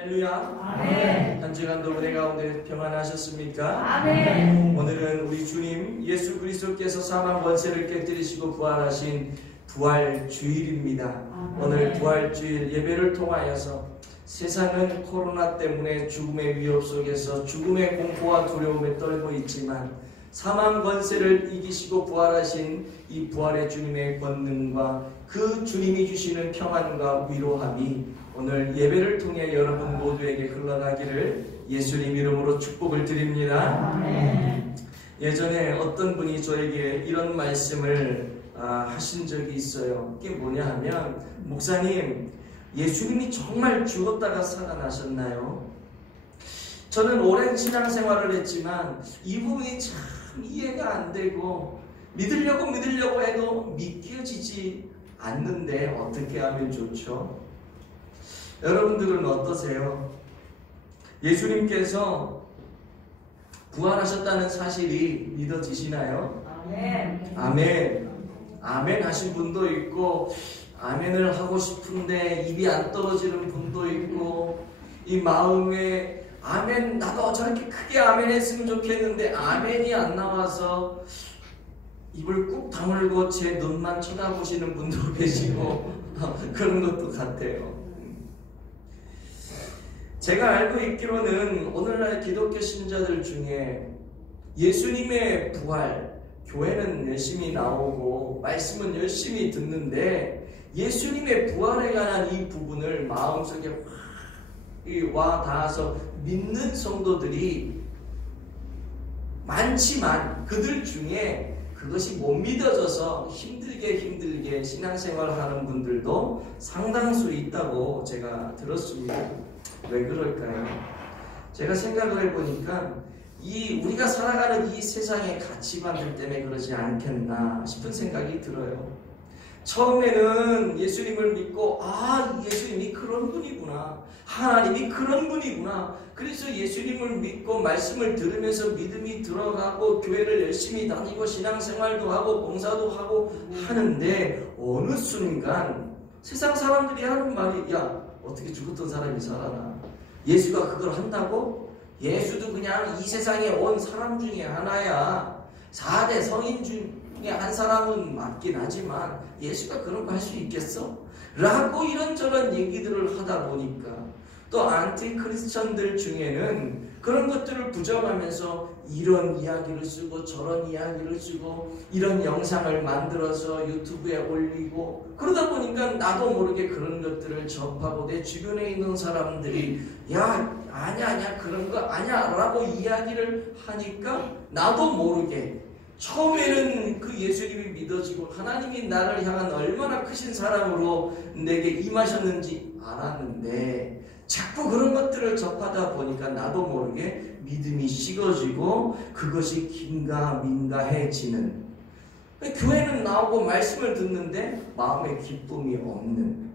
할렐루야. 아멘. 한 주간도 우리 가운데 평안하셨습니까? 아멘. 오늘은 우리 주님 예수 그리스도께서 사망 권세를 깨뜨리시고 부활하신 부활주일입니다. 아멘. 오늘 부활주일 예배를 통하여서 세상은 코로나 때문에 죽음의 위협 속에서 죽음의 공포와 두려움에 떨고 있지만 사망 권세를 이기시고 부활하신 이 부활의 주님의 권능과 그 주님이 주시는 평안과 위로함이 오늘 예배를 통해 여러분 모두에게 흘러가기를 예수님 이름으로 축복을 드립니다. 아멘. 예전에 어떤 분이 저에게 이런 말씀을 하신 적이 있어요. 그게 뭐냐 하면, 목사님, 예수님이 정말 죽었다가 살아나셨나요? 저는 오랜 신앙생활을 했지만 이 부분이 참 이해가 안 되고 믿으려고 해도 믿겨지지 않는데 어떻게 하면 좋죠? 여러분들은 어떠세요? 예수님께서 부활하셨다는 사실이 믿어지시나요? 아멘. 아멘. 아멘 하신 분도 있고 아멘을 하고 싶은데 입이 안 떨어지는 분도 있고, 이 마음에 아멘, 나도 저렇게 크게 아멘 했으면 좋겠는데 아멘이 안 나와서 입을 꾹 다물고 제 눈만 쳐다보시는 분도 계시고 그런 것도 같아요. 제가 알고 있기로는 오늘날 기독교 신자들 중에 예수님의 부활, 교회는 열심히 나오고 말씀은 열심히 듣는데 예수님의 부활에 관한 이 부분을 마음속에 와 닿아서 믿는 성도들이 많지만 그들 중에 그것이 못 믿어져서 힘들게 신앙생활을 하는 분들도 상당수 있다고 제가 들었습니다. 왜 그럴까요? 제가 생각을 해보니까 우리가 살아가는 이 세상의 가치관들 때문에 그러지 않겠나 싶은 생각이 들어요. 처음에는 예수님을 믿고 예수님이 그런 분이구나, 하나님이 그런 분이구나, 그래서 예수님을 믿고 말씀을 들으면서 믿음이 들어가고 교회를 열심히 다니고 신앙생활도 하고 봉사도 하고 하는데 어느 순간 세상 사람들이 하는 말이, 야, 어떻게 죽었던 사람이 살아나? 예수가 그걸 한다고? 예수도 그냥 이 세상에 온 사람 중에 하나야. 4대 성인 중에 한 사람은 맞긴 하지만 예수가 그런 거 할 수 있겠어? 라고 이런저런 얘기들을 하다 보니까 또 안티크리스천들 중에는 그런 것들을 부정하면서 이런 이야기를 쓰고 저런 이야기를 쓰고 이런 영상을 만들어서 유튜브에 올리고, 그러다 보니까 나도 모르게 그런 것들을 접하고 내 주변에 있는 사람들이 야, 아니야 그런 거 아니야 라고 이야기를 하니까 나도 모르게 처음에는 그 예수님이 믿어지고 하나님이 나를 향한 얼마나 크신 사랑으로 내게 임하셨는지 알았는데 자꾸 그런 것들을 접하다 보니까 나도 모르게 믿음이 식어지고 그것이 긴가민가해지는, 교회는 나오고 말씀을 듣는데 마음에 기쁨이 없는,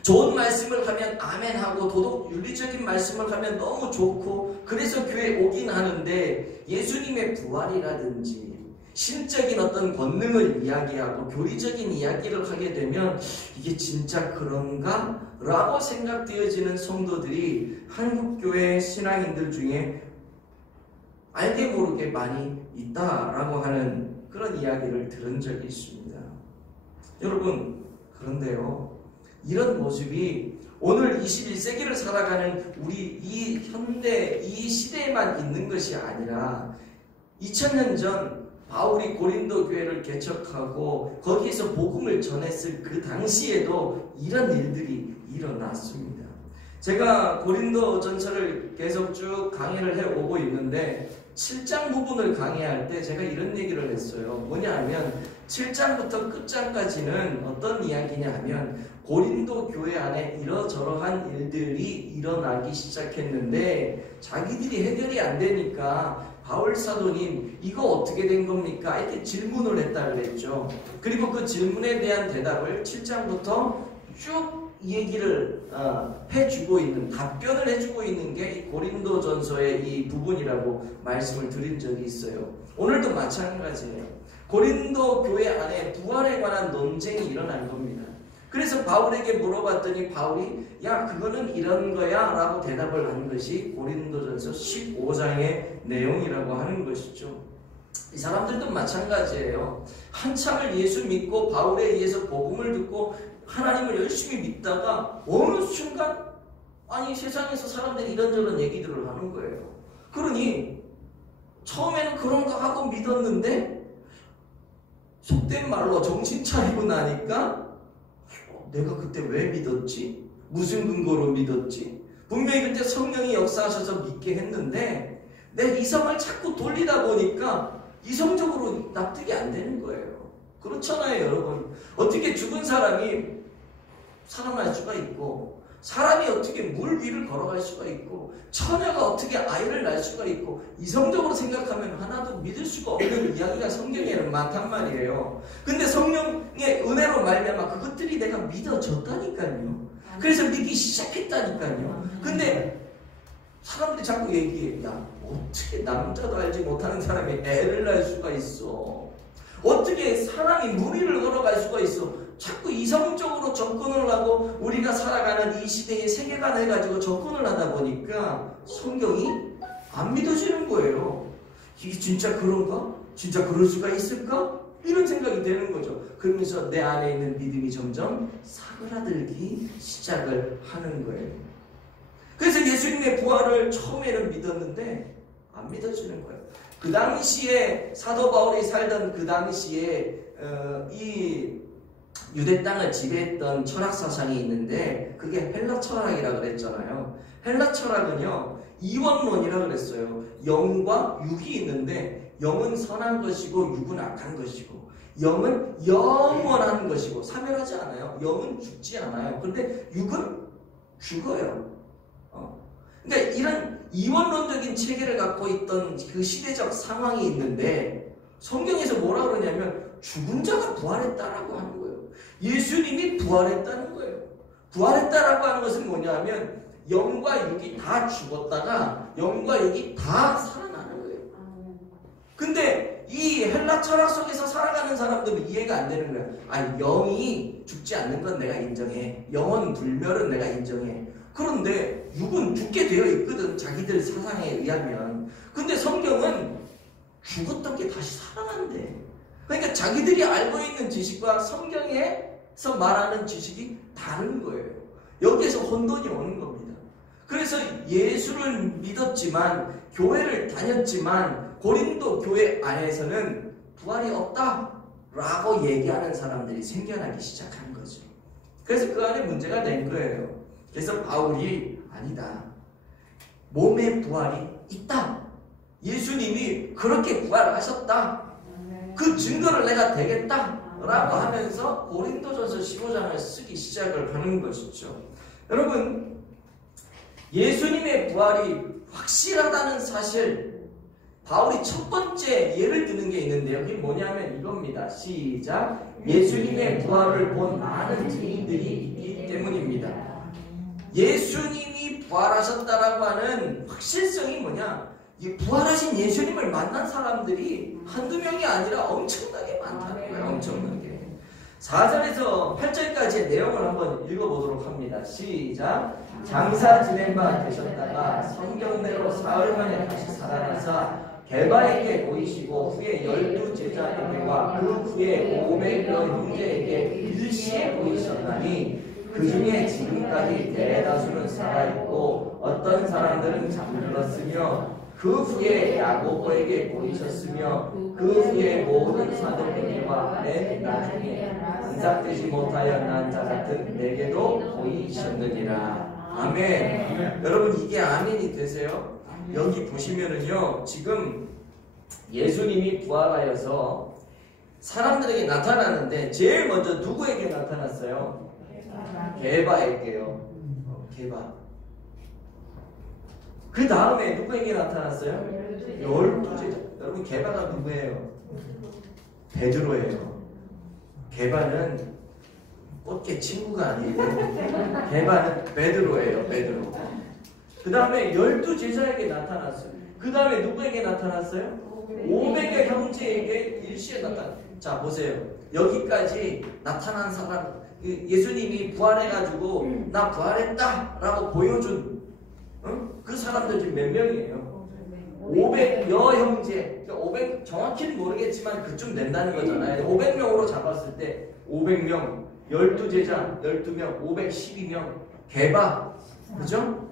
좋은 말씀을 하면 아멘하고 도덕 윤리적인 말씀을 하면 너무 좋고 그래서 교회에 오긴 하는데 예수님의 부활이라든지 신적인 어떤 권능을 이야기하고 교리적인 이야기를 하게 되면 이게 진짜 그런가? 라고 생각되어지는 성도들이 한국교회 신앙인들 중에 알게 모르게 많이 있다라고 하는 그런 이야기를 들은 적이 있습니다. 여러분, 그런데요, 이런 모습이 오늘 21세기를 살아가는 우리 이 현대 이 시대에만 있는 것이 아니라 2000년 전 바울이 고린도 교회를 개척하고 거기에서 복음을 전했을 그 당시에도 이런 일들이 일어났습니다. 제가 고린도 전서를 계속 쭉 강의를 해오고 있는데 7장 부분을 강의할 때 제가 이런 얘기를 했어요. 뭐냐 하면 7장부터 끝장까지는 어떤 이야기냐 하면 고린도 교회 안에 이러저러한 일들이 일어나기 시작했는데 자기들이 해결이 안 되니까 바울 사도님 이거 어떻게 된 겁니까? 이렇게 질문을 했다 그랬죠. 그리고 그 질문에 대한 대답을 7장부터 쭉 얘기를 해주고 있는, 답변을 해주고 있는 게 이 고린도전서의 이 부분이라고 말씀을 드린 적이 있어요. 오늘도 마찬가지예요. 고린도 교회 안에 부활에 관한 논쟁이 일어난 겁니다. 그래서 바울에게 물어봤더니 바울이 야 그거는 이런 거야 라고 대답을 한 것이 고린도전서 15장의 내용이라고 하는 것이죠. 이 사람들도 마찬가지예요. 한참을 예수 믿고 바울에 의해서 복음을 듣고 하나님을 열심히 믿다가 어느 순간 아니 세상에서 사람들이 이런저런 얘기들을 하는 거예요. 그러니 처음에는 그런가 하고 믿었는데 속된 말로 정신 차리고 나니까 내가 그때 왜 믿었지? 무슨 근거로 믿었지? 분명히 그때 성령이 역사하셔서 믿게 했는데 내 이성을 자꾸 돌리다 보니까 이성적으로 납득이 안 되는 거예요. 그렇잖아요, 여러분. 어떻게 죽은 사람이 살아날 수가 있고 사람이 어떻게 물 위를 걸어갈 수가 있고 처녀가 어떻게 아이를 낳을 수가 있고 이성적으로 생각하면 하나도 믿을 수가 없는 이야기가 성경에는 많단 말이에요. 근데 성령의 은혜로 말미암아 그것들이 내가 믿어졌다니까요. 그래서 믿기 시작했다니까요. 근데 사람들이 자꾸 얘기해. 야 어떻게 남자도 알지 못하는 사람이 애를 낳을 수가 있어. 어떻게 사람이 물 위를 걸어갈 수가 있어. 자꾸 이성적으로 접근을 하고 우리가 살아가는 이 시대의 세계관을 가지고 접근을 하다 보니까 성경이 안 믿어지는 거예요. 이게 진짜 그런가? 진짜 그럴 수가 있을까? 이런 생각이 되는 거죠. 그러면서 내 안에 있는 믿음이 점점 사그라들기 시작을 하는 거예요. 그래서 예수님의 부활을 처음에는 믿었는데 안 믿어지는 거예요. 그 당시에 사도 바울이 살던 그 당시에 이 유대 땅을 지배했던 철학 사상이 있는데 그게 헬라 철학이라고 그랬잖아요. 헬라 철학은요 이원론이라고 그랬어요. 영과 육이 있는데 영은 선한 것이고 육은 악한 것이고 영은 영원한 것이고 사멸하지 않아요. 영은 죽지 않아요. 그런데 육은 죽어요. 그러니까 이런 이원론적인 체계를 갖고 있던 그 시대적 상황이 있는데 성경에서 뭐라 그러냐면 죽은 자가 부활했다라고 하는 거예요. 예수님이 부활했다는 거예요. 부활했다라고 하는 것은 뭐냐면 영과 육이 다 죽었다가 영과 육이 다 살아나는 거예요. 근데 이 헬라 철학 속에서 살아가는 사람들은 이해가 안 되는 거예요. 아, 영이 죽지 않는 건 내가 인정해. 영원 불멸은 내가 인정해. 그런데 육은 죽게 되어 있거든. 자기들 사상에 의하면. 근데 성경은 죽었던 게 다시 살아난대. 그러니까 자기들이 알고 있는 지식과 성경에서 말하는 지식이 다른 거예요. 여기에서 혼돈이 오는 겁니다. 그래서 예수를 믿었지만 교회를 다녔지만 고린도 교회 안에서는 부활이 없다라고 얘기하는 사람들이 생겨나기 시작한 거죠. 그래서 그 안에 문제가 된 거예요. 그래서 바울이 아니다. 몸의 부활이 있다. 예수님이 그렇게 부활하셨다. 그 증거를 내가 대겠다라고 하면서 고린도전서 15장을 쓰기 시작을 하는 것이죠. 여러분, 예수님의 부활이 확실하다는 사실, 바울이 첫 번째 예를 드는 게 있는데요. 그게 뭐냐면 이겁니다. 시작. 예수님의 부활을 본 많은 증인들이 있기 때문입니다. 예수님이 부활하셨다라고 하는 확실성이 뭐냐? 이 부활하신 예수님을 만난 사람들이 한두 명이 아니라 엄청나게 많다는 거예요. 엄청나게. 4절에서 8절까지의 내용을 한번 읽어보도록 합니다. 시작. 장사 지낸 바 되셨다가 성경대로 사흘 만에 다시 살아나사 게바에게 보이시고 후에 12 제자에게와 그 후에 500여 형제에게 일시에 보이셨나니 그 중에 지금까지 대다수는 살아있고 어떤 사람들은 잠들었으며 그 후에 야고보에게 보이셨으며 그 후에 모든 사도에게와 맨 나중에 은사되지 못하여 난 자 같은 내게도 보이셨느니라. 아멘. 여러분 이게 아멘이 되세요? 여기 보시면은요 지금 예수님이 부활하여서 사람들에게 나타나는데 제일 먼저 누구에게 나타났어요? 게바에게요. 게바. 그 다음에 누구에게 나타났어요? 12제자. 여러분 게바가 누구예요? 베드로예요. 게바는 꽃게 친구가 아니에요. 게바는 베드로예요. 베드로. 그 다음에 12제자에게 나타났어요. 그 다음에 누구에게 나타났어요? 500의 형제에게 일시에 나타났어요. 자 보세요. 여기까지 나타난 사람 예수님이 부활해가지고 나 부활했다라고 보여준 그 사람들 지금 몇 명이에요? 500여 형제. 그러니까 500 정확히는 모르겠지만 그쯤 된다는 거잖아요. 500명으로 잡았을 때 500명, 12제자, 12명, 512명, 개바, 그죠?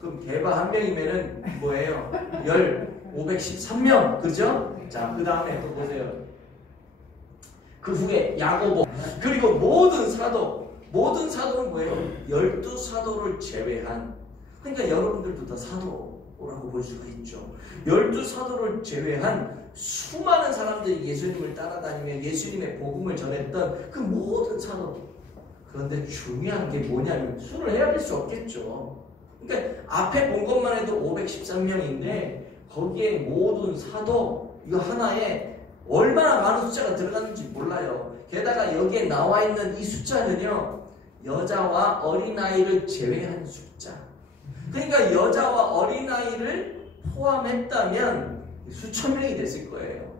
그럼 개바 한 명이면은 뭐예요? 513명, 그죠? 자, 그 다음에 또 보세요. 그 후에 야고보, 그리고 모든 사도는 뭐예요? 12사도를 제외한, 그러니까 여러분들도 다 사도라고 볼 수가 있죠. 12사도를 제외한 수많은 사람들이 예수님을 따라다니며 예수님의 복음을 전했던 그 모든 사도. 그런데 중요한 게 뭐냐면 수를 헤아릴 수 없겠죠. 그러니까 앞에 본 것만 해도 513명인데 거기에 모든 사도 이거 하나에 얼마나 많은 숫자가 들어갔는지 몰라요. 게다가 여기에 나와 있는 이 숫자는요, 여자와 어린아이를 제외한 숫자. 그러니까 여자와 어린아이를 포함했다면 수천 명이 됐을 거예요.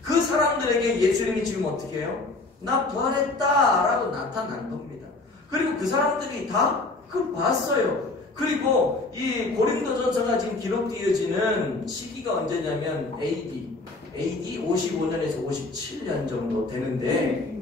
그 사람들에게 예수님이 지금 어떻게 해요? 나 부활했다 라고 나타난 겁니다. 그리고 그 사람들이 다 그걸 봤어요. 그리고 이 고린도전서가 지금 기록되어지는 시기가 언제냐면 AD 55년에서 57년 정도 되는데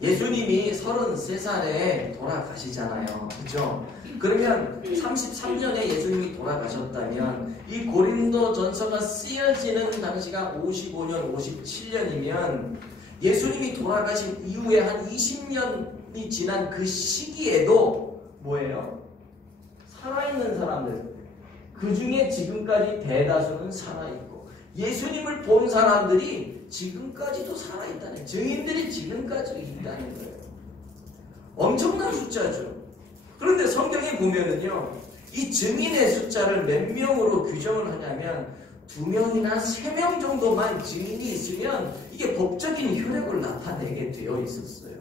예수님이 33살에 돌아가시잖아요. 그죠? 그러면 33년에 예수님이 돌아가셨다면 이 고린도전서가 쓰여지는 당시가 55년, 57년이면 예수님이 돌아가신 이후에 한 20년이 지난 그 시기에도 뭐예요? 살아있는 사람들, 그 중에 지금까지 대다수는 살아있고 예수님을 본 사람들이 지금까지도 살아있다는, 증인들이 지금까지 있다는 거예요. 엄청난 숫자죠. 그런데 성경에 보면은요, 이 증인의 숫자를 몇 명으로 규정을 하냐면 2명이나 3명 정도만 증인이 있으면 이게 법적인 효력을 나타내게 되어 있었어요.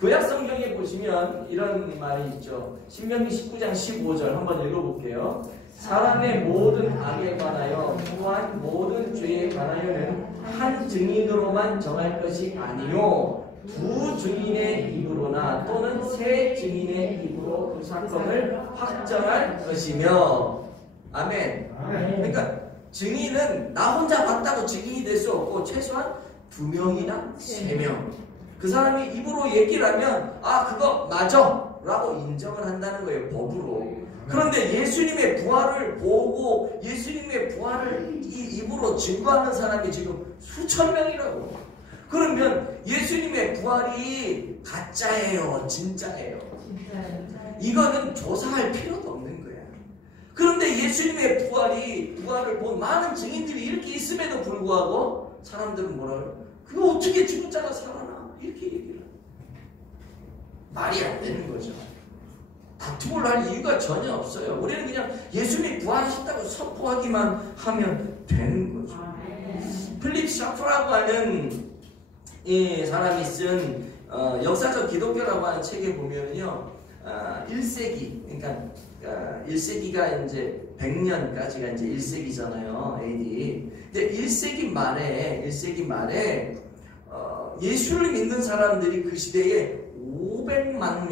구약 성경에 보시면 이런 말이 있죠. 신명기 19장 15절 한번 읽어볼게요. 사람의 모든 악에 관하여 또한 모든 죄에 관하여는 한 증인으로만 정할 것이 아니요 2 증인의 입으로나 또는 3 증인의 입으로 그 사건을 확정할 것이며. 아멘. 그러니까 증인은 나 혼자 봤다고 증인이 될 수 없고 최소한 2명이나 3명. 그 사람이 입으로 얘기를 하면 아 그거 맞아 라고 인정을 한다는 거예요, 법으로. 그런데 예수님의 부활을 보고 예수님의 부활을 이 입으로 증거하는 사람이 지금 수천 명이라고. 그러면 예수님의 부활이 가짜예요, 진짜예요? 이거는 조사할 필요도 없는 거야. 그런데 예수님의 부활을 본 많은 증인들이 이렇게 있음에도 불구하고 사람들은 뭐라고요? 그거 어떻게 죽은 자가 살아나? 이렇게 얘기를 해요. 말이 안 되는 거죠. 다툼을 할 이유가 전혀 없어요. 우리는 그냥 예수님이 부활하셨다고 선포하기만 하면 되는 거죠. 필립 샤프라고 하는 이 사람이 쓴 역사적 기독교라고 하는 책에 보면요, 1세기, 그러니까 1세기가 이제 100년까지가 이제 1세기잖아요, AD. 근데 1세기 말에 예수를 믿는 사람들이 그 시대에 500만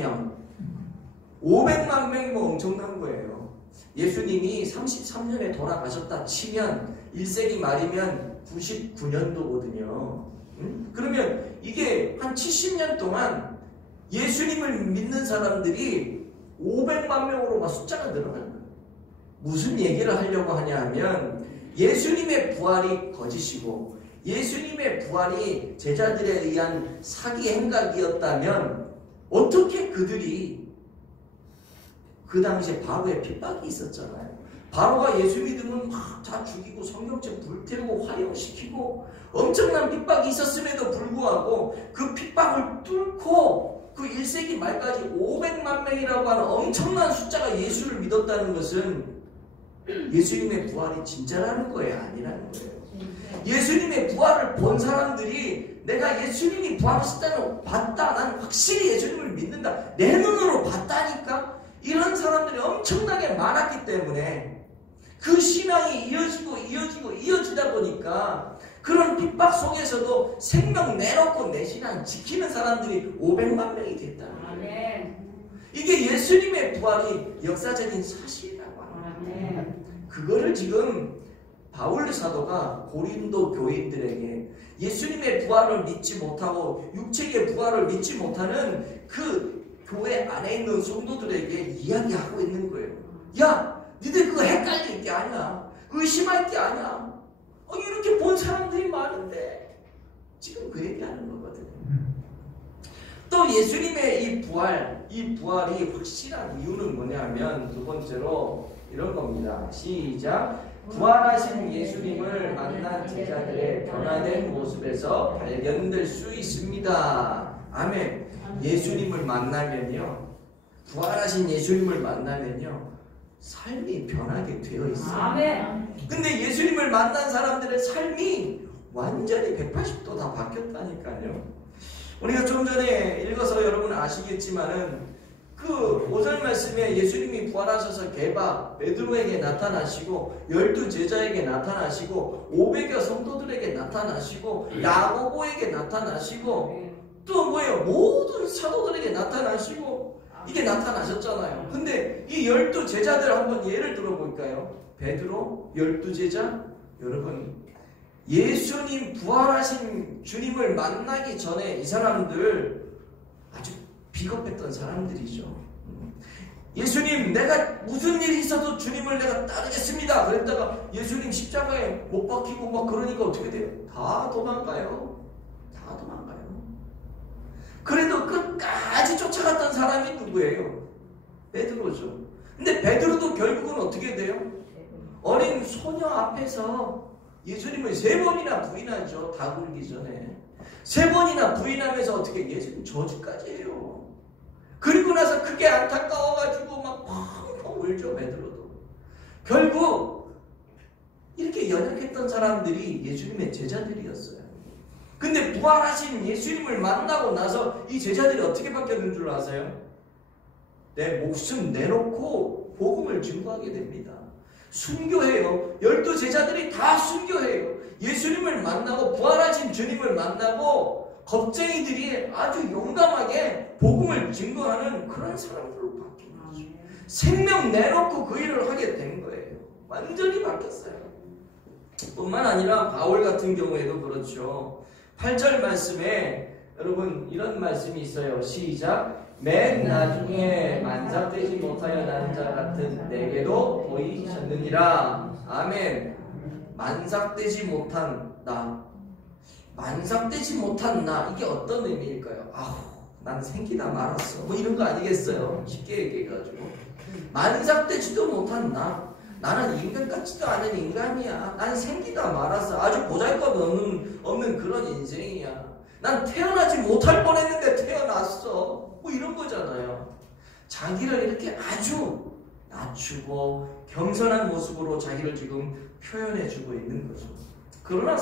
명이면 엄청난 거예요. 예수님이 33년에 돌아가셨다 치면 1세기 말이면 99년도거든요. 그러면 이게 한 70년 동안 예수님을 믿는 사람들이 500만 명으로 막 숫자가 늘어나는 거예요. 무슨 얘기를 하려고 하냐 하면 예수님의 부활이 거짓이고 예수님의 부활이 제자들에 의한 사기 행각이었다면 어떻게 그들이 그 당시에 바로의 핍박이 있었잖아요. 바로가 예수 믿으면 막 다 죽이고 성경책 불태우고 화형시키고 엄청난 핍박이 있었음에도 불구하고 그 핍박을 뚫고 그 1세기 말까지 500만 명이라고 하는 엄청난 숫자가 예수를 믿었다는 것은 예수님의 부활이 진짜라는 거예요, 아니라는 거예요. 예수님의 부활을 본 사람들이 내가 예수님이 부활하셨다는 봤다, 난 확실히 예수님을 믿는다, 내 눈으로 봤다니까, 이런 사람들이 엄청나게 많았기 때문에 그 신앙이 이어지다 보니까 그런 핍박 속에서도 생명 내놓고 내 신앙 지키는 사람들이 500만 명이 됐다는 거예요. 이게 예수님의 부활이 역사적인 사실이라고 합니다. 그거를 지금 바울 사도가 고린도 교인들에게 예수님의 부활을 믿지 못하고 육체의 부활을 믿지 못하는 그 교회 안에 있는 성도들에게 이야기하고 있는 거예요. 야, 니들 그거 헷갈릴 게 아니야. 의심할 게 아니야. 이렇게 본 사람들이 많은데 지금 그 얘기하는 거거든요. 또 예수님의 이 부활이 확실한 이유는 뭐냐면 두 번째로 이런 겁니다. 시작. 부활하신 예수님을 만난 제자들의 변화된 모습에서 발견될 수 있습니다. 아멘. 예수님을 만나면요, 부활하신 예수님을 만나면요, 삶이 변하게 되어 있어요. 아멘. 근데 예수님을 만난 사람들의 삶이 완전히 180도 다 바뀌었다니까요. 우리가 좀 전에 읽어서 여러분 아시겠지만은 그 5절 말씀에 예수님이 부활하셔서 베드로에게 나타나시고 12제자에게 나타나시고 500여 성도들에게 나타나시고 야고보에게 나타나시고 또 뭐예요? 모든 사도들에게 나타나시고 이게 나타나셨잖아요. 근데 이 12제자들 한번 예를 들어볼까요? 베드로, 12제자, 여러분 예수님 부활하신 주님을 만나기 전에 이 사람들 아주 비겁했던 사람들이죠. 예수님, 내가 무슨 일이 있어도 주님을 내가 따르겠습니다. 그랬다가 예수님 십자가에 못 박히고 막 그러니까 어떻게 돼요? 다 도망가요. 다 도망가요. 그래도 끝까지 쫓아갔던 사람이 누구예요? 베드로죠. 근데 베드로도 결국은 어떻게 돼요? 어린 소녀 앞에서 예수님을 3번이나 부인하죠. 다 굴기 전에 3번이나 부인하면서 어떻게 예수님 저주까지 해요. 그리고 나서 그게 안타까워가지고 막 펑펑 울죠. 베드로도. 결국 이렇게 연약했던 사람들이 예수님의 제자들이었어요. 근데 부활하신 예수님을 만나고 나서 이 제자들이 어떻게 바뀌었는 줄 아세요? 내 목숨 내놓고 복음을 증거하게 됩니다. 순교해요. 12제자들이 다 순교해요. 예수님을 만나고 부활하신 주님을 만나고 겁쟁이들이 아주 용감하게 복음을 증거하는 그런 사람들로 바뀐 거죠. 생명 내놓고 그 일을 하게 된 거예요. 완전히 바뀌었어요. 뿐만 아니라 바울 같은 경우에도 그렇죠. 8절 말씀에 여러분 이런 말씀이 있어요. 시작. 맨 나중에 만삭되지 못하여 난 자 같은 내게도 보이셨느니라. 아멘. 만삭되지 못한 나. 만삭되지 못한 나. 이게 어떤 의미일까요? 난 생기다 말았어. 뭐 이런 거 아니겠어요? 쉽게 얘기해가지고. 만삭되지도 못한 나. 나는 인간 같지도 않은 인간이야. 난 생기다 말았어. 아주 보잘것 없는 그런 인생이야. 난 태어나지 못할 뻔했는데 태어났어. 뭐 이런 거잖아요. 자기를 이렇게 아주 낮추고 겸손한 모습으로 자기를 지금 표현해주고 있는 거죠. 그러나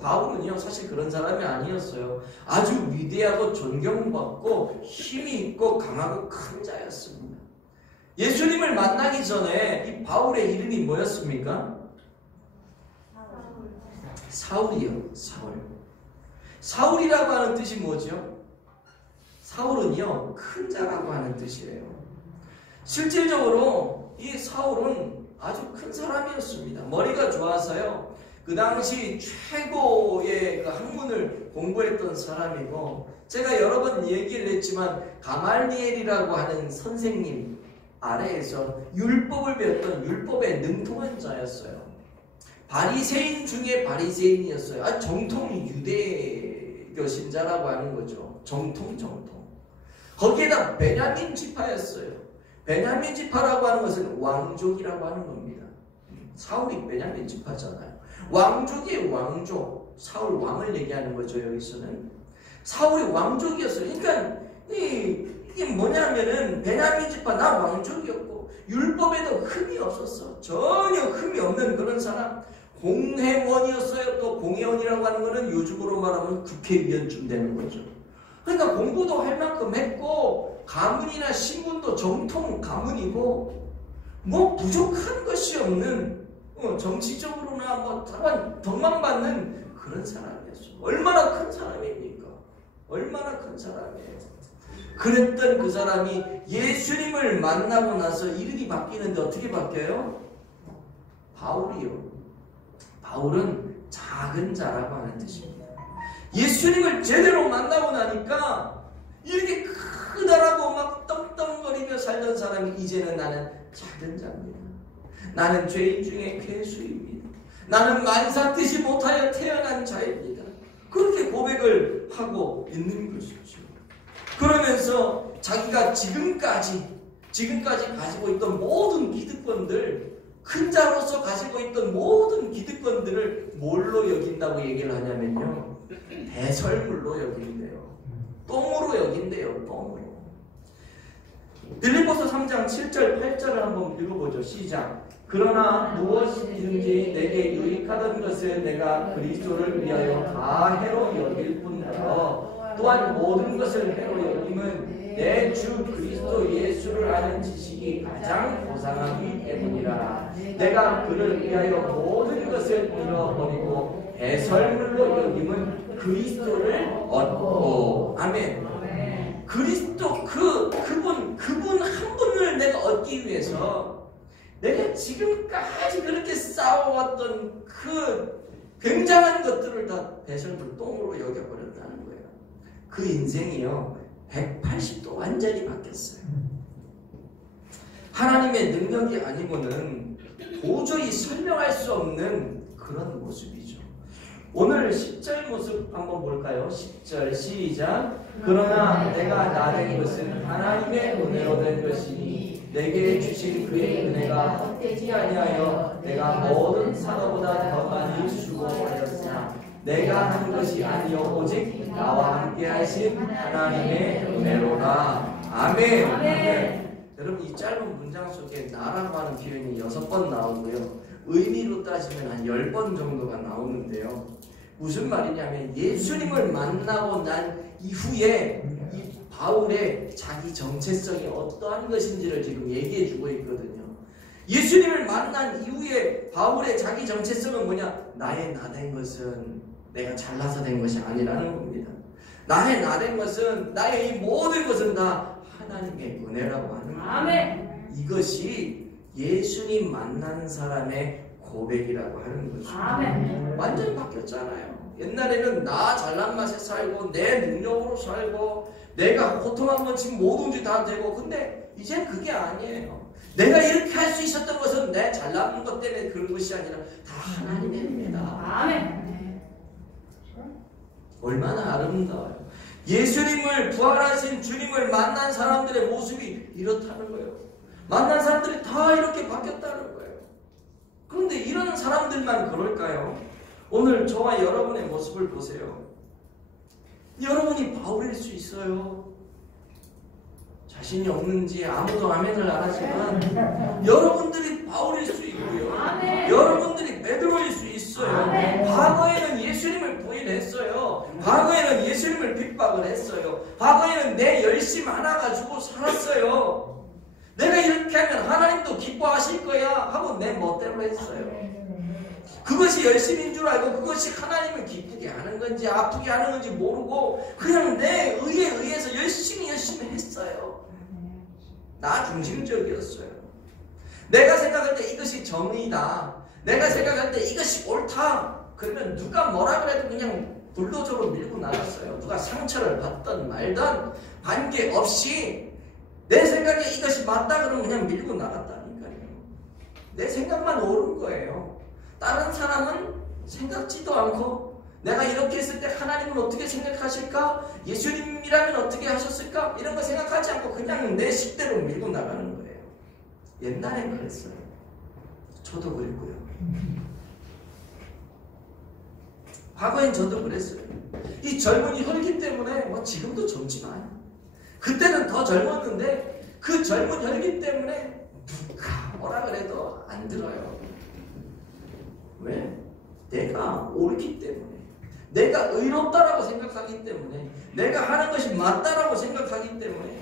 바울은요 사실 그런 사람이 아니었어요. 아주 위대하고 존경받고 힘이 있고 강하고 큰 자였습니다. 예수님을 만나기 전에 이 바울의 이름이 뭐였습니까? 사울이요. 사울이라고 하는 뜻이 뭐죠? 사울은요 큰 자라고 하는 뜻이에요. 실질적으로 이 사울은 아주 큰 사람이었습니다. 머리가 좋아서요 그 당시 최고의 그 학문을 공부했던 사람이고, 제가 여러 번 얘기를 했지만 가말리엘이라고 하는 선생님 아래에서 율법을 배웠던 율법에 능통한 자였어요. 바리새인 중에 바리새인이었어요. 정통 유대교 신자라고 하는 거죠. 정통. 거기에다 베냐민 지파였어요. 베냐민 지파라고 하는 것은 왕족이라고 하는 겁니다. 사울이 베냐민 지파잖아요. 왕족이 왕족. 사울 왕을 얘기하는 거죠. 여기서는 사울이 왕족이었어요. 그러니까 이게 뭐냐면은 베냐민 지파 나 왕족이었고 율법에도 흠이 없었어. 전혀 흠이 없는 그런 사람. 공회원이었어요. 또 공회원이라고 하는 거는 요즘으로 말하면 국회의원쯤 되는 거죠. 그러니까 공부도 할 만큼 했고 가문이나 신분도 정통 가문이고 뭐 부족한 것이 없는 정치적으로나 뭐 다만 덕만 받는 그런 사람이었어요. 얼마나 큰 사람입니까? 얼마나 큰 사람이에요. 그랬던 그 사람이 예수님을 만나고 나서 이름이 바뀌는데 어떻게 바뀌어요? 바울이요. 바울은 작은 자라고 하는 뜻입니다. 예수님을 제대로 만나고 나니까 이렇게 크다라고 막 떵떵거리며 살던 사람이 이제는 나는 작은 자입니다. 나는 죄인 중에 괴수입니다. 나는 만사 뜻이 못하여 태어난 자입니다. 그렇게 고백을 하고 있는 것이죠. 그러면서 자기가 지금까지 가지고 있던 모든 기득권들, 큰 자로서 가지고 있던 모든 기득권들을 뭘로 여긴다고 얘기를 하냐면요, 배설물로 여긴대요. 똥으로 여긴대요. 똥으로. 빌립보서 3장 7절 8절을 한번 읽어보죠. 시작. 그러나 무엇이든지 내게 유익하던 것을 내가 그리스도를 위하여 다 해로 여길 뿐더러 또한 모든 것을 해로 여김은 내 주 그리스도 예수를 아는 지식이 가장 고상하기 때문이라. 내가 그를 위하여 모든 것을 잃어버리고 배설물로 여김은 그리스도를 얻고. 아멘. 그리스도 그분 한 분을 내가 얻기 위해서 내가 지금까지 그렇게 싸워왔던 그 굉장한 것들을 다 배설물 똥으로 여겨버렸다는 거예요. 그 인생이요 180도 완전히 바뀌었어요. 하나님의 능력이 아니고는 도저히 설명할 수 없는 그런 모습이죠. 오늘 10절 모습 한번 볼까요? 10절 시작. 그러나 내가 나된 것은 하나님의 은혜로 된 것이니 내게 주신 그의 은혜가 헛되지 아니하여 내가 모든 사도보다 더 많이 수고하였으나 내가 한 것이 아니요 오직 나와 함께 하신 하나님의 은혜로다. 아멘. 아멘. 여러분 이 짧은 문장 속에 나라고 하는 표현이 6번 나오고요. 의미로 따지면 한 10번 정도가 나오는데요. 무슨 말이냐면 예수님을 만나고 난 이후에 이 바울의 자기 정체성이 어떠한 것인지를 지금 얘기해 주고 있거든요. 예수님을 만난 이후에 바울의 자기 정체성은 뭐냐? 나의 나된 것은 내가 잘나서 된 것이 아니라는 겁니다. 나의 나된 것은, 나의 이 모든 것은 다 하나님의 은혜라고 하는 겁니다. 아멘. 이것이 예수님 만나는 사람의 고백이라고 하는 것입니다. 아멘. 완전히 바뀌었잖아요. 옛날에는 나 잘난 맛에 살고 내 능력으로 살고 내가 고통한 지금 뭐든지 다 되고, 근데 이젠 그게 아니에요. 내가 이렇게 할 수 있었던 것은 내 잘난 것 때문에 그런 것이 아니라 다 하나님의 은혜다. 아멘. 얼마나 아름다워요. 예수님을 부활하신 주님을 만난 사람들의 모습이 이렇다는 거예요. 만난 사람들이 다 이렇게 바뀌었다는 거예요. 그런데 이런 사람들만 그럴까요? 오늘 저와 여러분의 모습을 보세요. 여러분이 바울일 수 있어요. 자신이 없는지 아무도 아멘을 안 하지만 여러분들이 바울일 수 있고요. 아멘. 여러분들이 베드로일 수 있어요. 아멘. 과거에는 예수님을 부인했어요. 과거에는 예수님을 핍박을 했어요. 과거에는 내 열심 하나 가지고 살았어요. 내가 이렇게 하면 하나님도 기뻐하실 거야 하고 내 멋대로 했어요. 그것이 열심인 줄 알고 그것이 하나님을 기쁘게 하는 건지 아프게 하는 건지 모르고 그냥 내 의에 의해서 열심히 했어요. 나 중심적이었어요. 내가 생각할 때 이것이 정의다. 내가 생각할 때 이것이 옳다. 그러면 누가 뭐라 그래도 그냥 불도저로 밀고 나갔어요. 누가 상처를 받든 말든 관계없이 내 생각에 이것이 맞다 그러면 그냥 밀고 나갔다니까요. 내 생각만 옳은 거예요. 다른 사람은 생각지도 않고 내가 이렇게 했을 때 하나님은 어떻게 생각하실까? 예수님이라면 어떻게 하셨을까? 이런 거 생각하지 않고 그냥 내 식대로 밀고 나가는 거예요. 옛날엔 그랬어요. 저도 그랬고요. 과거엔 저도 그랬어요. 이 젊은이 혈기 때문에 지금도 젊지만 그때는 더 젊었는데 그 젊은 혈기 때문에 누가 뭐라 그래도 안 들어요. 왜? 내가 옳기 때문에, 내가 의롭다라고 생각하기 때문에, 내가 하는 것이 맞다라고 생각하기 때문에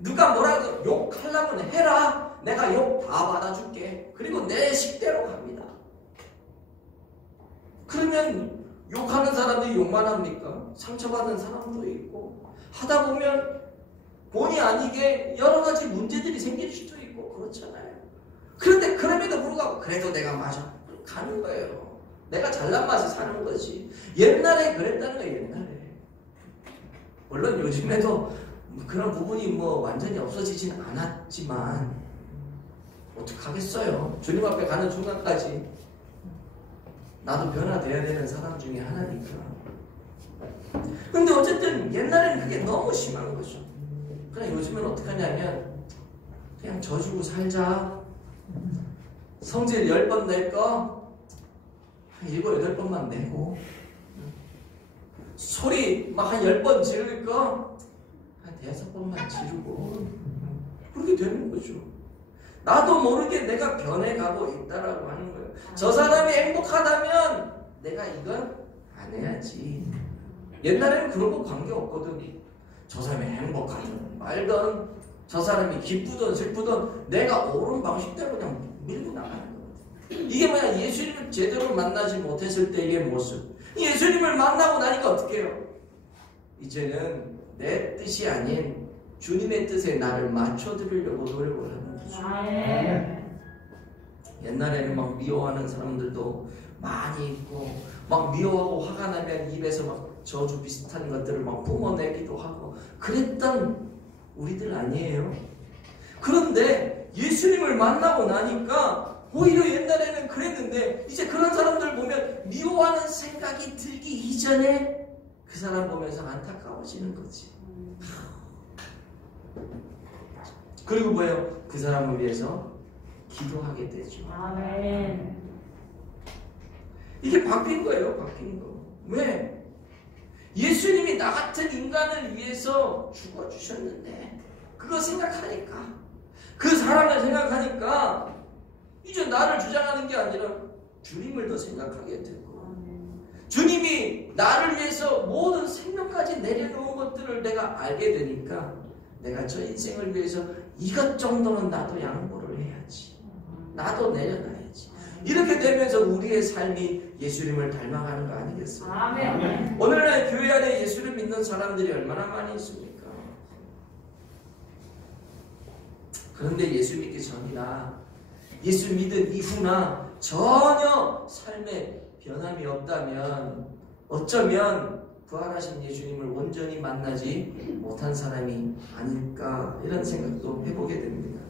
누가 뭐라도 욕하려면 해라. 내가 욕 다 받아줄게. 그리고 내 식대로 갑니다. 그러면 욕하는 사람도 욕만 합니까? 상처받은 사람도 있고 하다 보면 본의 아니게 여러 가지 문제들이 생길 수도 있고 그렇잖아요. 그런데 그럼에도 불구하고 그래도 내가 맞아 가는 거예요. 내가 잘난 맛에 사는 거지. 옛날에 그랬다는 거예요. 옛날에. 물론 요즘에도 그런 부분이 뭐 완전히 없어지진 않았지만 어떡하겠어요. 주님 앞에 가는 순간까지 나도 변화돼야 되는 사람 중에 하나니까. 근데 어쨌든 옛날에는 그게 너무 심한 거죠. 그냥 요즘은 어떻게 하냐면 그냥 져주고 살자. 성질 10번 낼 거 한 7, 8번만 내고, 소리 막 한 10번 지를 거 한 5번만 지르고, 그렇게 되는 거죠. 나도 모르게 내가 변해가고 있다라고 하는 거예요. 저 사람이 행복하다면 내가 이건 안 해야지. 옛날에는 그런 거 관계없거든. 저 사람이 행복하든 말든, 저 사람이 기쁘든 슬프든 내가 옳은 방식대로 그냥 밀고 나가는 거예요. 이게 뭐야? 예수님을 제대로 만나지 못했을 때의 모습. 예수님을 만나고 나니까 어떻게 해요? 이제는 내 뜻이 아닌 주님의 뜻에 나를 맞춰드리려고 노력을 하는 거죠. 옛날에는 막 미워하는 사람들도 많이 있고, 막 미워하고 화가 나면 입에서 막 저주 비슷한 것들을 막 뿜어내기도 하고 그랬던 우리들 아니에요. 그런데 예수님을 만나고 나니까 오히려 옛날에는 그랬는데 이제 그런 사람들 보면 미워하는 생각이 들기 이전에 그 사람 보면서 안타까워지는 거지. 그리고 뭐예요? 그 사람을 위해서 기도하게 되죠. 아멘. 이게 바뀐 거예요. 바뀐 거. 왜? 예수님이 나 같은 인간을 위해서 죽어주셨는데 그거 생각하니까, 그 사랑을 생각하니까 이제 나를 주장하는 게 아니라 주님을 더 생각하게 되고, 주님이 나를 위해서 모든 생명까지 내려놓은 것들을 내가 알게 되니까 내가 저 인생을 위해서 이것 정도는 나도 양보를 해야지, 나도 내려놔야지. 이렇게 되면서 우리의 삶이 예수님을 닮아가는 거 아니겠어요? 아멘. 오늘날 교회 안에 예수를 믿는 사람들이 얼마나 많이 있습니까? 그런데 예수 믿기 전이나 예수 믿은 이후나 전혀 삶에 변함이 없다면 어쩌면 부활하신 예수님을 온전히 만나지 못한 사람이 아닐까, 이런 생각도 해보게 됩니다.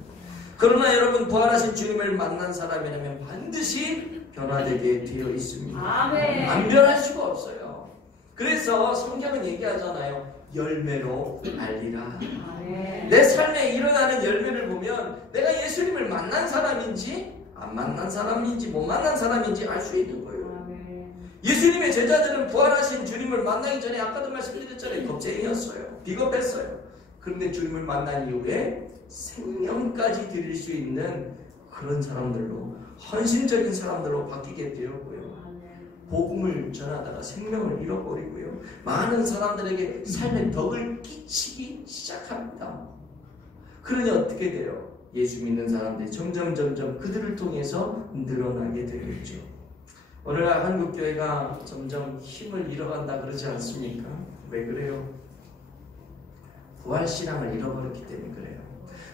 그러나 여러분, 부활하신 주님을 만난 사람이라면 반드시 변화되게 되어 있습니다. 아멘. 안 변할 수가 없어요. 그래서 성경은 얘기하잖아요. 열매로 알리라. 아멘. 내 삶에 일어나는 열매를 보면 내가 예수님을 만난 사람인지 안 만난 사람인지 못 만난 사람인지 알 수 있는 거예요. 아멘. 예수님의 제자들은 부활하신 주님을 만나기 전에 아까도 말씀드렸잖아요. 겁쟁이였어요. 비겁했어요. 그런데 주님을 만난 이후에 생명까지 드릴 수 있는 그런 사람들로, 헌신적인 사람들로 바뀌게 되었고요. 복음을 전하다가 생명을 잃어버리고요. 많은 사람들에게 삶의 덕을 끼치기 시작합니다. 그러니 어떻게 돼요? 예수 믿는 사람들이 점점 그들을 통해서 늘어나게 되겠죠. 오늘날 한국교회가 점점 힘을 잃어간다 그러지 않습니까? 왜 그래요? 부활신앙을 잃어버렸기 때문에 그래요.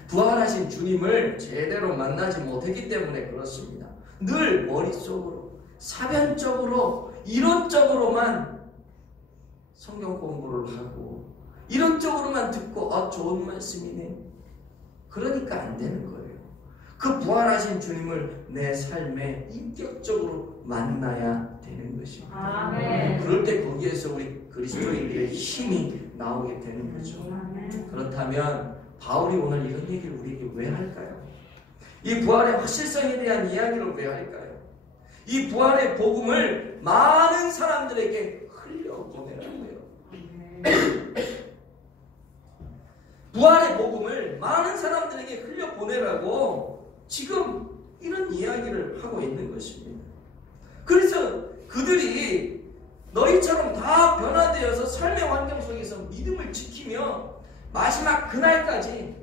부활하신 주님을 제대로 만나지 못했기 때문에 그렇습니다. 늘 머릿속으로, 사변적으로, 이론적으로만 성경 공부를 하고 이론적으로만 듣고 좋은 말씀이네. 그러니까 안 되는 거예요. 그 부활하신 주님을 내 삶에 인격적으로 만나야 되는 것입니다. 아멘. 그럴 때 거기에서 우리 그리스도인들의 힘이 나오게 되는 거죠. 아멘. 그렇다면 바울이 오늘 이런 얘기를 우리에게 왜 할까요? 이 부활의 확실성에 대한 이야기를 왜 할까요? 이 부활의 복음을 많은 사람들에게 흘려보내라고요. 부활의 복음을 많은 사람들에게 흘려보내라고 지금 이런 이야기를 하고 있는 것입니다. 그래서 그들이 너희처럼 다 변화되어서 삶의 환경 속에서 믿음을 지키며 마지막 그날까지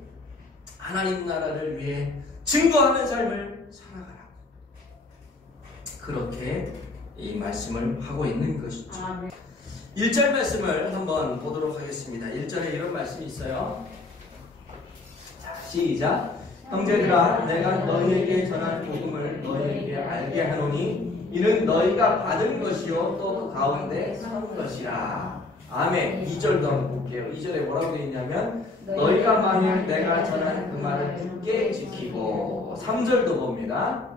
하나님 나라를 위해 증거하는 삶을 살아가라. 그렇게 이 말씀을 하고 있는 것이죠. 아멘. 1절 말씀을 한번 보도록 하겠습니다. 1절에 이런 말씀이 있어요. 자, 시작. 형제들아, 내가 너희에게 전한 복음을 너희에게 알게 하노니 이는 너희가 받은 것이요 또 그 가운데 선 것이라. 아멘. 2절도 한번 볼게요. 2절에 뭐라고 되어 있냐면 너희가 만일 내가 전한 그 말을 굳게 지키고. 3절도 봅니다.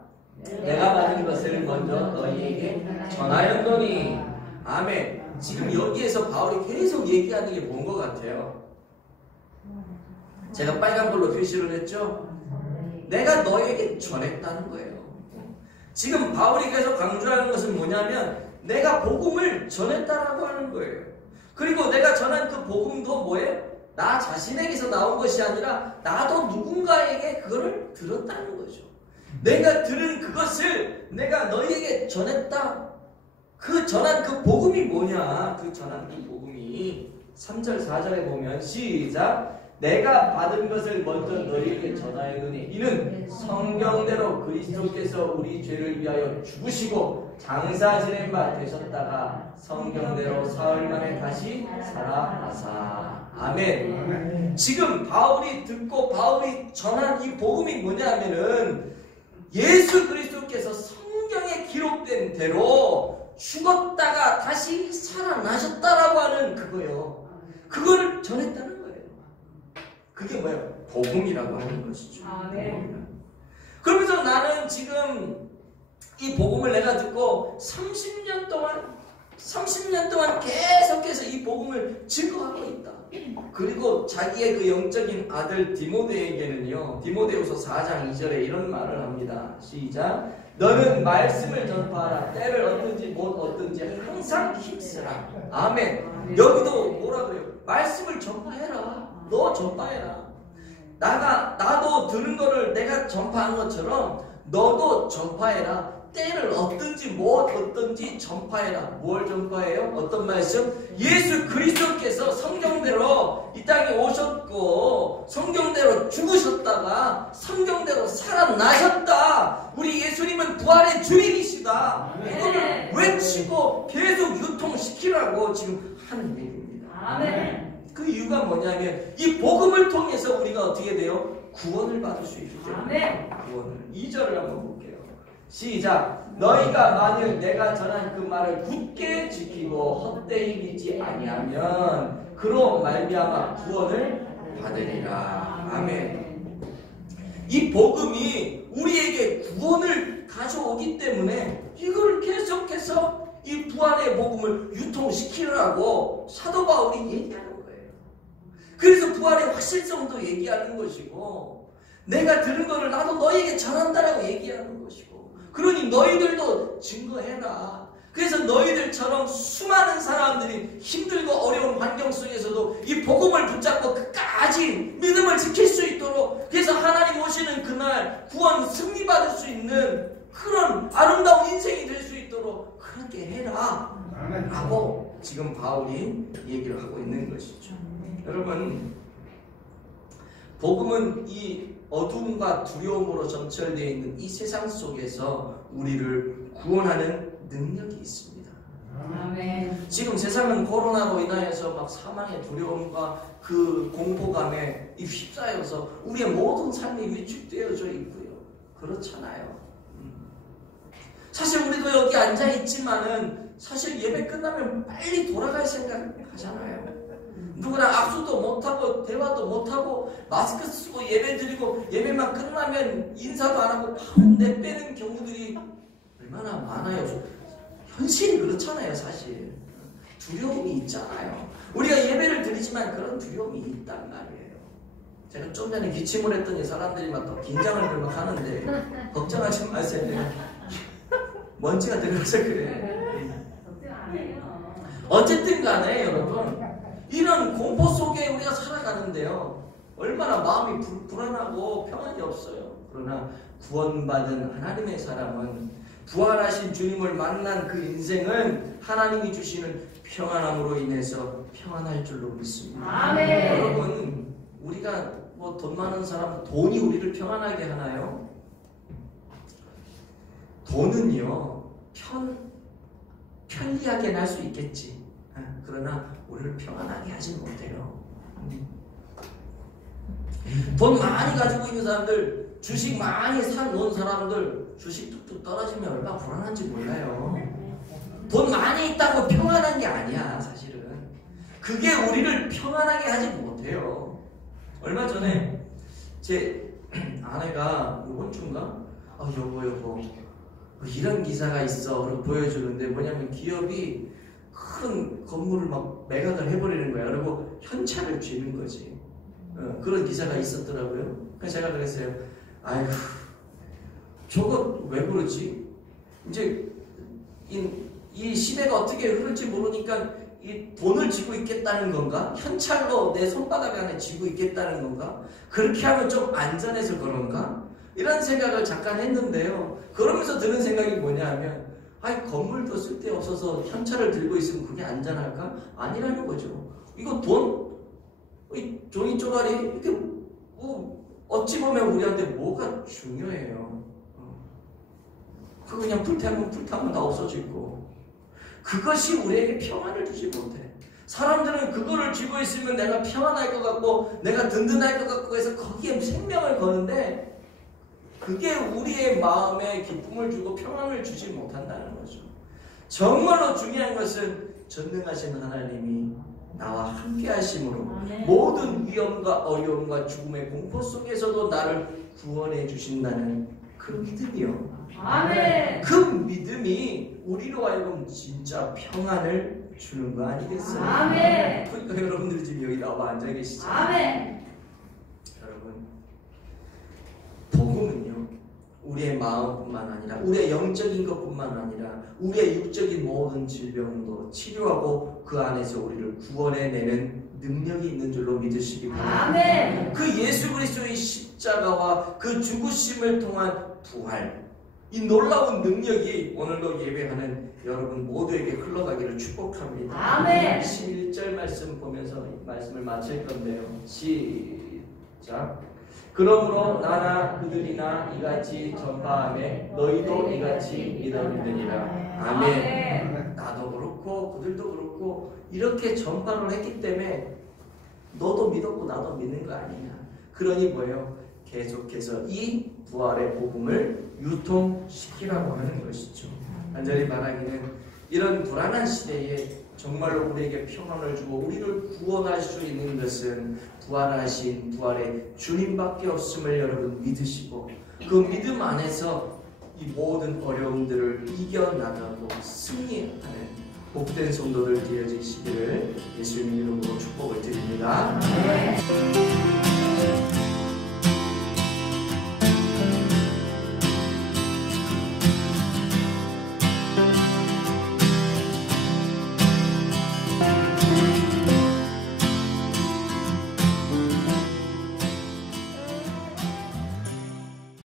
내가 받은 것을 먼저 너희에게 전하였노니. 아멘. 지금 여기에서 바울이 계속 얘기하는 게 뭔 것 같아요? 제가 빨간 걸로 표시를 했죠? 내가 너에게 전했다는 거예요. 지금 바울이 계속 강조하는 것은 뭐냐면 내가 복음을 전했다라고 하는 거예요. 그리고 내가 전한 그 복음도 뭐예요? 나 자신에게서 나온 것이 아니라 나도 누군가에게 그거를 들었다는 거죠. 내가 들은 그것을 내가 너희에게 전했다. 그 전한 그 복음이 뭐냐? 그 전한 그 복음이 3절 4절에 보면 시작. 내가 받은 것을 먼저 너희에게 전하였으니 이는 성경대로 그리스도께서 우리 죄를 위하여 죽으시고 장사 지낸 바 되셨다가 성경대로 사흘 만에 다시 살아나사. 아멘. 지금 바울이 듣고 바울이 전한 이 복음이 뭐냐면은 예수 그리스도께서 성경에 기록된 대로 죽었다가 다시 살아나셨다라고 하는 그거요. 그거를 전했다는 거예요. 그게 뭐예요? 복음이라고 하는 것이죠. 아멘. 그러면서 나는 지금 이 복음을 내가 듣고 30년 동안 계속해서 이 복음을 증거하고 있다. 그리고 자기의 그 영적인 아들 디모데에게는요, 디모데후서 4장 2절에 이런 말을 합니다. 시작. 너는 말씀을 전파하라. 때를 얻든지 못 얻든지 항상 힘쓰라. 아멘. 여기도 뭐라 그래요? 말씀을 전파해라. 너 전파해라. 나도 들은 거를 내가 전파한 것처럼 너도 전파해라. 때를 얻든지 못 얻든지 전파해라. 뭘 전파해요? 어떤 말씀? 예수 그리스도께서 성경대로 이 땅에 오셨고 성경대로 죽으셨다가 성경대로 살아나셨다. 우리 예수님은 부활의 주인이시다. 이거를 외치고 계속 유통시키라고 지금 하는 얘기입니다. 아멘. 그 이유가 뭐냐면 이 복음을 통해서 우리가 어떻게 돼요? 구원을 받을 수 있기 때문에. 아멘. 구원을. 2절을 한번 볼게요. 시작. 너희가 만일 내가 전한 그 말을 굳게 지키고 헛되이 믿지 아니하면 그로 말미암아 구원을 받으리라. 아멘. 이 복음이 우리에게 구원을 가져오기 때문에 이걸 계속해서 이 부활의 복음을 유통시키라고 사도 바울이 얘기하는 거예요. 그래서 부활의 확실성도 얘기하는 것이고 내가 들은 거를 나도 너희에게 전한다라고 얘기하는 것이고 그러니 너희들도 증거해라. 그래서 너희들처럼 수많은 사람들이 힘들고 어려운 환경 속에서도 이 복음을 붙잡고 끝까지 믿음을 지킬 수 있도록 그래서 하나님 오시는 그날 구원 승리받을 수 있는 그런 아름다운 인생이 될 수 있도록 그렇게 해라 라고 지금 바울이 얘기를 하고 있는 것이죠. 여러분, 복음은 이 어둠과 두려움으로 점철되어 있는 이 세상 속에서 우리를 구원하는 능력이 있습니다. 아멘. 지금 세상은 코로나로 인하여서 막 사망의 두려움과 그 공포감에 휩싸여서 우리의 모든 삶이 위축되어져 있고요. 그렇잖아요. 사실 우리도 여기 앉아 있지만은 사실 예배 끝나면 빨리 돌아갈 생각하잖아요. 누구랑 악수도 못하고 대화도 못하고 마스크 쓰고 예배 드리고 예배만 끝나면 인사도 안 하고 바로 내빼는 경우들이 얼마나 많아요. 현실이 그렇잖아요. 사실 두려움이 있잖아요. 우리가 예배를 드리지만 그런 두려움이 있단 말이에요. 제가 좀 전에 기침을 했더니 사람들이 막 또 긴장을 막 하는데 걱정하지 마세요. 먼지가 들어가서 그래요. 걱정 안 해요. 어쨌든 간에 여러분 이런 공포 속에 우리가 살아가는데요. 얼마나 마음이 불안하고 평안이 없어요. 그러나 구원받은 하나님의 사람은 부활하신 주님을 만난 그 인생은 하나님이 주시는 평안함으로 인해서 평안할 줄로 믿습니다. 아멘. 여러분, 우리가 뭐 돈 많은 사람, 돈이 우리를 평안하게 하나요? 돈은요, 편리하게 날 수 있겠지. 그러나 우리를 평안하게 하지 못해요. 돈 많이 가지고 있는 사람들, 주식 많이 사놓은 사람들, 주식 뚝뚝 떨어지면 얼마나 불안한지 몰라요. 돈 많이 있다고 평안한 게 아니야, 사실은. 그게 우리를 평안하게 하지 못해요. 얼마 전에 제 아내가 이번 주인가? 여보 이런 기사가 있어. 그리고 보여주는데 뭐냐면 기업이 큰 건물을 막 매각을 해버리는 거야. 그리고 현찰을 쥐는 거지. 그런 기사가 있었더라고요. 그래서 제가 그랬어요. 아이고, 저거 왜 그러지? 이제 이 시대가 어떻게 흐를지 모르니까 이 돈을 쥐고 있겠다는 건가? 현찰로 내 손바닥 안에 쥐고 있겠다는 건가? 그렇게 하면 좀 안전해서 그런가? 이런 생각을 잠깐 했는데요. 그러면서 드는 생각이 뭐냐 하면 건물도 쓸데없어서 현찰을 들고 있으면 그게 안전할까? 아니라는 거죠. 이거 이 종이 쪼가리 이렇게 어찌 보면 우리한테 뭐가 중요해요. 그거 그냥 불타면 다 없어지고 그것이 우리에게 평안을 주지 못해. 사람들은 그거를 쥐고 있으면 내가 평안할 것 같고 내가 든든할 것 같고 해서 거기에 생명을 거는데 그게 우리의 마음에 기쁨을 주고 평안을 주지 못한다는 거죠. 정말로 중요한 것은 전능하신 하나님이 나와 함께 하심으로 모든 위험과 어려움과 죽음의 공포 속에서도 나를 구원해 주신다는 그 믿음이요. 아멘. 그 믿음이 우리로 하여금 진짜 평안을 주는 거 아니겠어요? 아멘. 그러니까 여러분들 지금 여기 나와 앉아 계시죠? 아멘. 여러분, 복음은요 우리의 마음뿐만 아니라 우리의 영적인 것뿐만 아니라 우리의 육적인 모든 질병도 치료하고 그 안에서 우리를 구원해내는 능력이 있는 줄로 믿으시기 바랍니다. 아멘. 그 예수 그리스도의 십자가와 그 죽으심을 통한 부활, 이 놀라운 능력이 오늘도 예배하는 여러분 모두에게 흘러가기를 축복합니다. 아멘. 11절 말씀 보면서 말씀을 마칠 건데요. 시작. 그러므로 나나 그들이나 이같이 전파하며 너희도 이같이 믿으리라. 아멘. 나도 그렇고 그들도 그렇고 이렇게 전파를 했기 때문에 너도 믿었고 나도 믿는 거 아니냐. 그러니 뭐예요? 계속해서 이 부활의 복음을 유통시키라고 하는 것이죠. 간절히 바라기는 이런 불안한 시대에 정말로 우리에게 평안을 주고 우리를 구원할 수 있는 것은 부활하신 부활의 주님밖에 없음을 여러분 믿으시고 그 믿음 안에서 이 모든 어려움들을 이겨나가고 승리하는 복된 성도들 되어지시기를 예수님 이름으로 축복을 드립니다. 네.